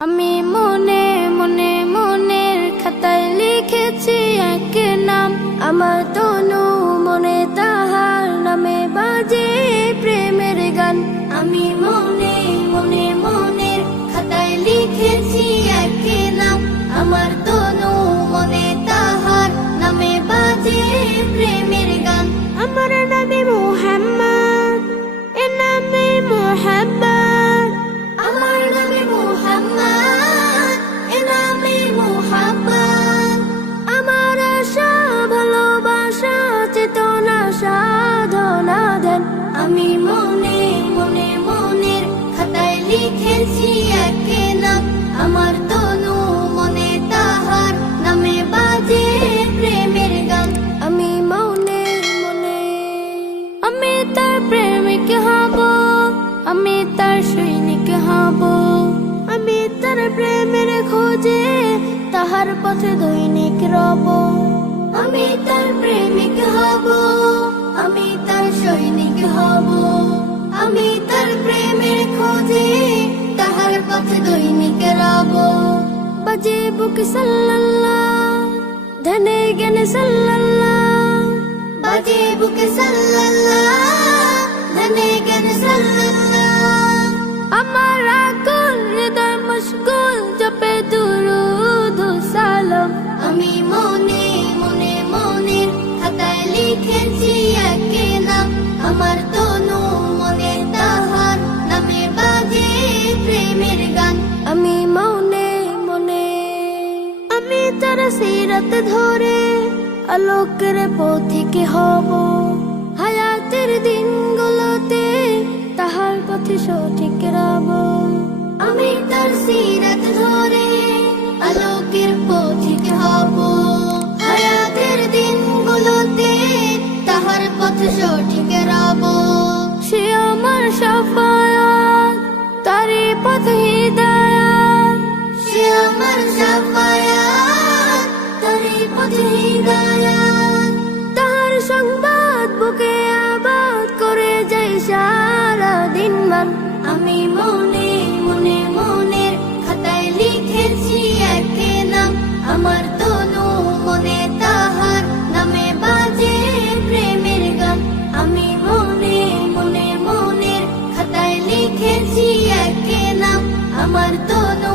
আমি মনে মনে, মনের খাতায় লিখেছি এক নাম। আমার তনু মনে তাহার নামে বাজে প্রেমের গান। আমি মনে মনে, মনের খাতায় লিখেছি আমি মনে মনে, মনের খাতায় লিখেছি এক নাম আমার তনু মনে তাহার নামে বাজে প্রেমের গান। আমি মনে মনে, আমি তার প্রেমিক হব। আমি তার সৈনিক হব। আমি তার প্রেমের খোঁজে তাহার পথে দৈনিক রব। আমি তার সৈনিক হব। আমি তার প্রেমের খোঁজে তাহার পথে দৈনিক রব। বাজে বুক সাল্লাল্লাহ, ধনে জ্ঞান সাল্লাল্লাহ। বাজে বুক সাল্লাল্লাহ, ধনে জ্ঞান সাল্লাল্লাহ। সিরাত ধরে আলোকের পথিকে হব। হায়াতের দিনগুলোতে তাহার পথে সঠিক রব। আমি তার সিরাত ধরে সারা দিন মান। আমি মনে মনে, মনের খাতায় লিখেছি এক নাম। আমার তনু মনে তাহার নামে বাজে প্রেমের গান। আমি মনে মনে, মনের খাতায় লিখেছি এক নাম। আমার তনু